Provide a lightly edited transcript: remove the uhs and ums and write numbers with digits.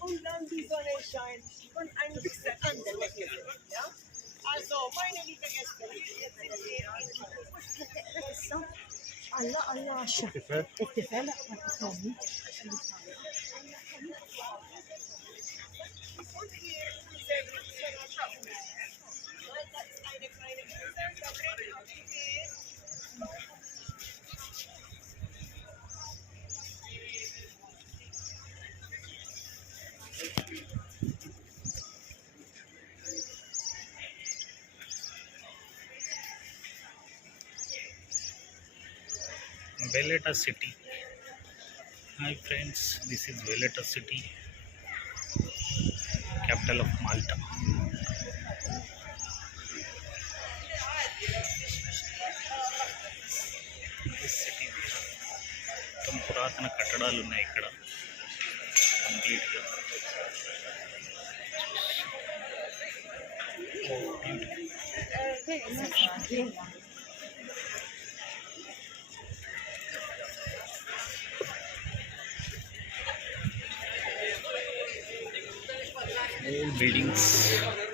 Und dann die Sonne scheint und ein bisschen andere Gäste, ja? Also, meine liebe Gäste, jetzt sind wir Allah, Allah, الاتفاق الاتفاق Und hier sehr gut, das ist eine kleine Insel, da drin auf die Valletta city. Hi friends, this is Valletta city, capital of Malta. This city మొత్తం పురాతన కట్టడాలు ఉన్నాయి ఇక్కడ కంప్లీట్గా. Old buildings.